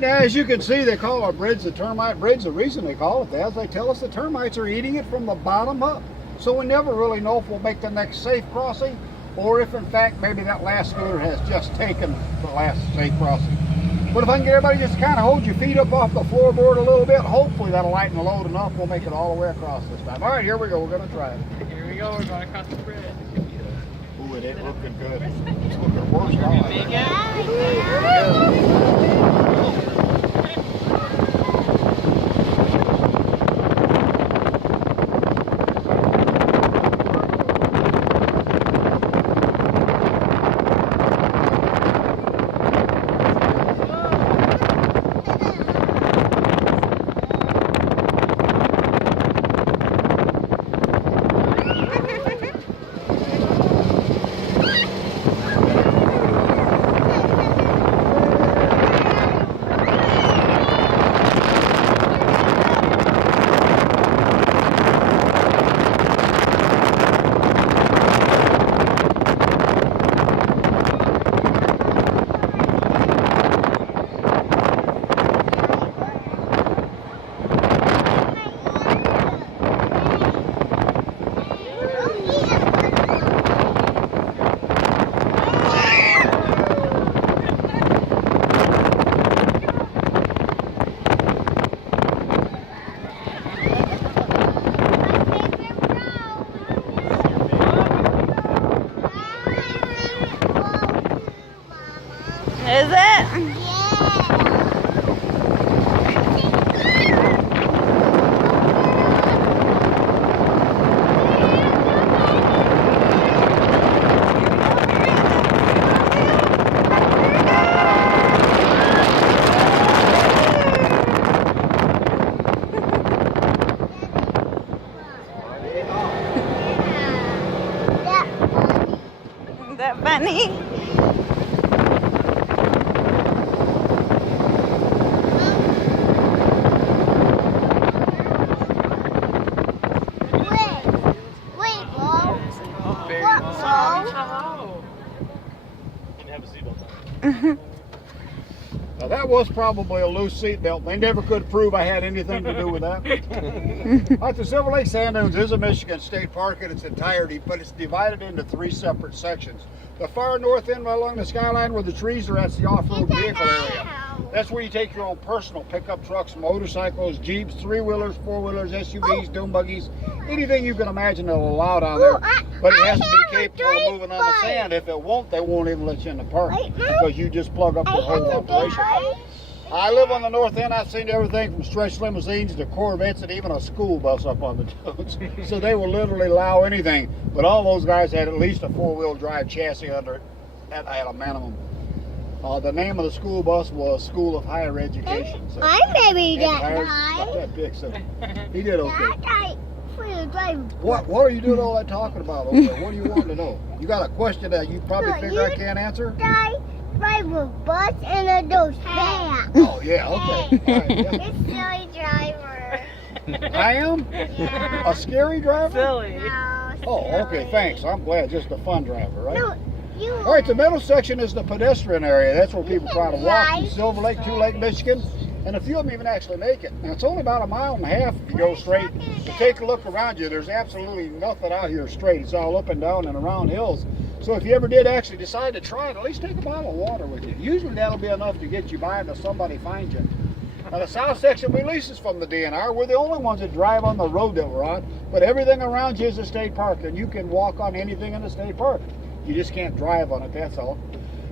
Right now, as you can see, they call our bridge the termite bridge. The reason they call it that is they tell us the termites are eating it from the bottom up. So we never really know if we'll make the next safe crossing, or if in fact maybe that last scooter has just taken the last safe crossing. But if I can get everybody just kind of hold your feet up off the floorboard a little bit, hopefully that'll lighten the load enough. We'll make it all the way across this time. All right, here we go. We're going to try it. Here we go. We're going across the bridge. Ooh, it ain't looking good. It's looking worse now. Is it? Is that funny? Now that was probably a loose seat belt. They never could prove I had anything to do with that. Right, the Silver Lake Sand Dunes is a Michigan State Park in its entirety, but it's divided into 3 separate sections. The far north end along the skyline where the trees are, that's the off-road vehicle area. That's where you take your own personal pickup trucks, motorcycles, Jeeps, 3-wheelers, 4-wheelers, SUVs, dune buggies, anything you can imagine they'll allow down there. But it has to be capable of moving on the sand. If it won't, they won't even let you in the park because you just plug up the whole operation. I live on the north end. I've seen everything from stretch limousines to Corvettes and even a school bus up on the dunes. So they will literally allow anything. But all those guys had at least a 4-wheel drive chassis under it at a minimum. The name of the school bus was School of Higher Education. So I maybe not that big, so he did okay. What are you doing all that talking about over there? What do you want to know? You got a question that you probably figure I can't answer? Drive a bus and a those fast. Oh yeah, okay. All right, yeah. It's silly driver. I am? Yeah. A scary driver? Silly. No, Oh, okay, silly. thanks. I'm glad. Just a fun driver, right? No, you. All right, the middle section is the pedestrian area. That's where people try to walk from Right. Silver Lake to Lake Michigan. And a few of them even actually make it. Now, it's only about 1.5 miles if you go straight. To take a look around you, there's absolutely nothing out here straight. It's all up and down and around hills. So if you ever did actually decide to try it, at least take a bottle of water with you. Usually that'll be enough to get you by until somebody finds you. Now, the south section we lease is from the DNR. We're the only ones that drive on the road that we're on, but everything around you is a state park, and you can walk on anything in the state park. You just can't drive on it, that's all.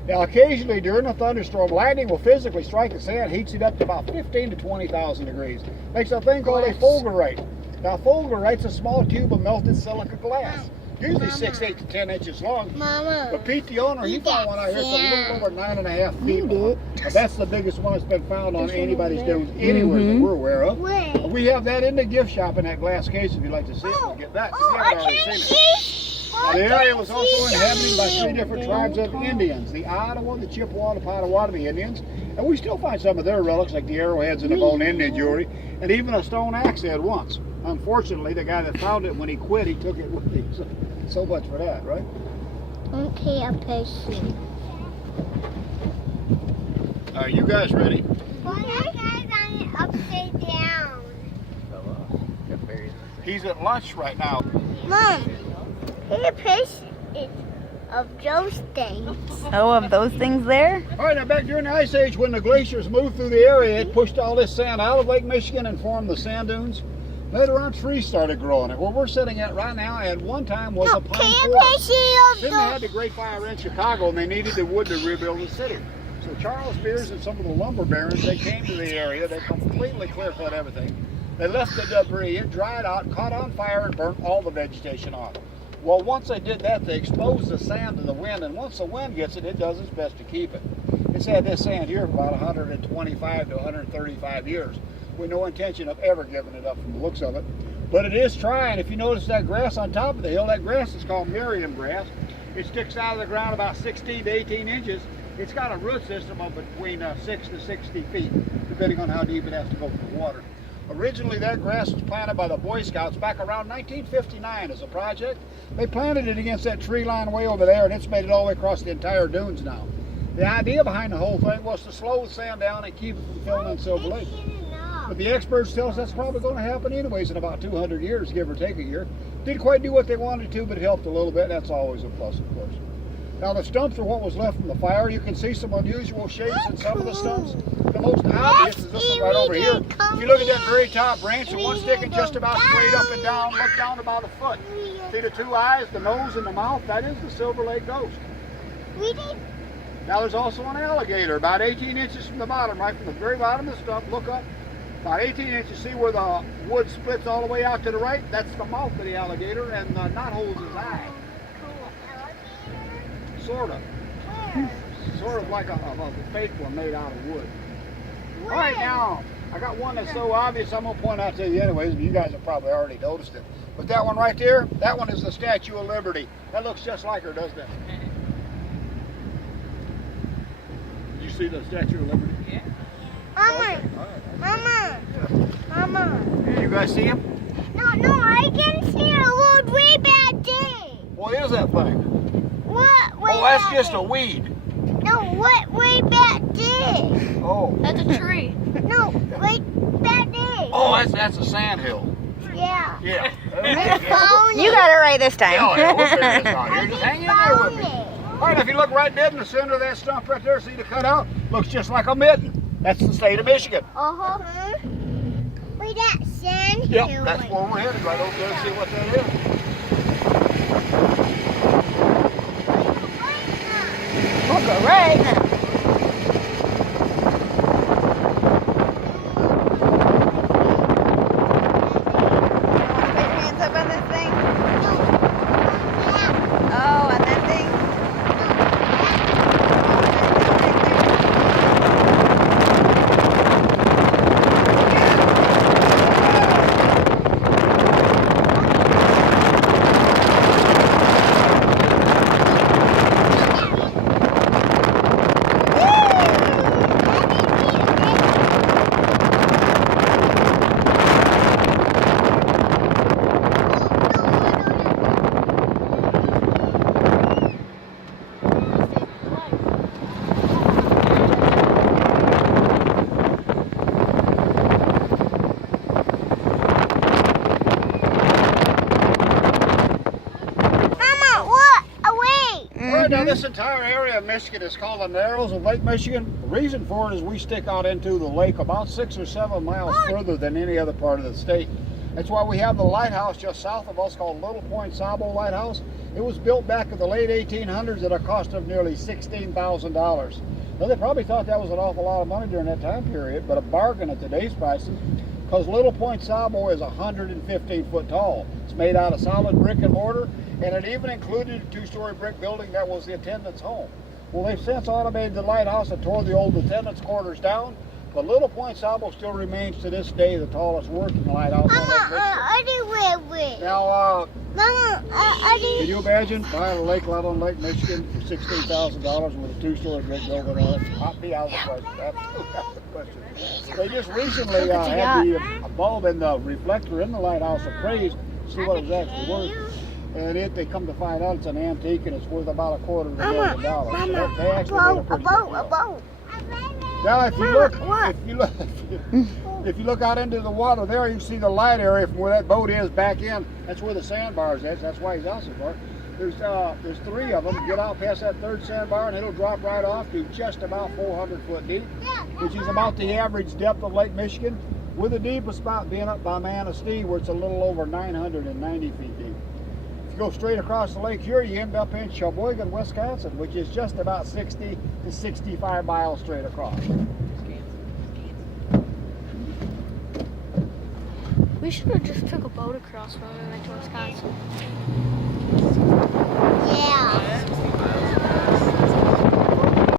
Now, occasionally during a thunderstorm, lightning will physically strike the sand, heats it up to about 15 to 20,000 degrees. Makes a thing called a fulgurite. Now, fulgurite's a small tube of melted silica glass, usually 6, 8 to 10 inches long. Mama. But Pete, the owner, he found one out here that's a little over 9.5 feet long. That's the biggest one that's been found on anybody's dunes anywhere that we're aware of. We have that in the gift shop in that glass case if you'd like to see it. We'll get that. You haven't already seen it. Now, the area was also inhabited by 3 different tribes of Indians, the Ottawa, the Chippewa, and the Potawatomi Indians, and we still find some of their relics like the arrowheads and the bone Indian jewelry, and even a stone axe head once. Unfortunately, the guy that found it, when he quit, he took it with him. So much for that, right? Okay, I'm patient. Are you guys ready? Well, that guy's on it upside down. He's at lunch right now. Mom, here's a picture of those things. Oh, of those things there? All right, now back during the Ice Age, when the glaciers moved through the area, it pushed all this sand out of Lake Michigan and formed the sand dunes. Later on, trees started growing it. Where we're sitting at right now, at one time was a pine forest. Then they had the Great Fire in Chicago, and they needed the wood to rebuild the city. So Charles Mears and some of the lumber barons, they came to the area. They completely clear-cut everything. They left the debris. It dried out, caught on fire, and burnt all the vegetation off. Well, once they did that, they exposed the sand to the wind, and once the wind gets it, it does its best to keep it. It's had this sand here for about 125 to 135 years, with no intention of ever giving it up from the looks of it. But it is trying. If you notice that grass on top of the hill, that grass is called Miriam grass. It sticks out of the ground about 16 to 18 inches. It's got a root system of between 6 to 60 feet, depending on how deep it has to go for the water. Originally, that grass was planted by the Boy Scouts back around 1959 as a project. They planted it against that tree line way over there, and it's made it all the way across the entire dunes now. The idea behind the whole thing was to slow the sand down and keep it from filling in Silver Lake. But the experts tell us that's probably going to happen anyways in about 200 years, give or take a year. Didn't quite do what they wanted to, but it helped a little bit. That's always a plus, of course. Now, the stumps are what was left from the fire. You can see some unusual shapes in some of the stumps. The most obvious is this one right over here. If you look at that very top branch, the one sticking just about straight up and down, look down about a foot. See the two eyes, the nose, and the mouth? That is the Silver Lake ghost. Now, there's also an alligator about 18 inches from the bottom, right from the very bottom of the stump. Look up. About 18 inches. See where the wood splits all the way out to the right? That's the mouth of the alligator, and the knot holes his eye. Sort of. Sort of like a fake one made out of wood. All right, now, I got one that's so obvious I'm going to point out to you anyways, but you guys have probably already noticed it. But that one right there, that one is the Statue of Liberty. That looks just like her, doesn't it? Did you see the Statue of Liberty? Yeah. Mama, Mama, Mama. Yeah, you guys see him? No, I can see a little way back there. What is that thing? What? Way Oh, that's back just there? a weed. No, what? Way back there. Oh. That's a tree. No, way back there. Oh, that's a sand hill. Yeah. Yeah. You got it right this time. Yeah, we'll figure this out. Here, just hang in there with me. Found All right, if you look right dead in the center of that stump right there, see the cutout? Looks just like a mitten. That's the state of Michigan. Uh-huh. Wait, that sand Yep, hill. that's where we're headed, right over there and see what that is. We'll go right now. Put your hands up on this thing. Oh, on that thing. Now this entire area of Michigan is called the Narrows of Lake Michigan. The reason for it is we stick out into the lake about 6 or 7 miles further than any other part of the state. That's why we have the lighthouse just south of us called Little Point Sabo Lighthouse. It was built back in the late 1800s at a cost of nearly $16,000. Now they probably thought that was an awful lot of money during that time period, but a bargain at today's prices, because Little Point Sabo is 115 foot tall. It's made out of solid brick and mortar, and it even included a 2-story brick building that was the attendant's home. Well, they've since automated the lighthouse and tore the old attendant's quarters down, but Little Point Sabo still remains to this day the tallest working lighthouse on Lake Michigan. Now, can you imagine buying a lake lot on Lake Michigan for $16,000 with a 2-story brick building on it? I'd be out of the question. Absolutely out of the question. They just recently had the bulb and the reflector in the lighthouse appraised to see what it was actually worth. And they come to find out it's an antique and it's worth about $250,000. So they actually made a pretty good deal. Now, if you look, What? if you look out into the water there, you see the light area from where that boat is back in. That's where the sandbars is. That's why he's out so far. There's 3 of them. Get out past that 3rd sandbar and it'll drop right off to just about 400 foot deep, which is about the average depth of Lake Michigan, with the deepest spot being up by Manistee, where it's a little over 990 feet deep. If you go straight across the lake here, you end up in Sheboygan, Wisconsin, which is just about 60 to 65 miles straight across. We should have just took a boat across when we went to Wisconsin. Yeah.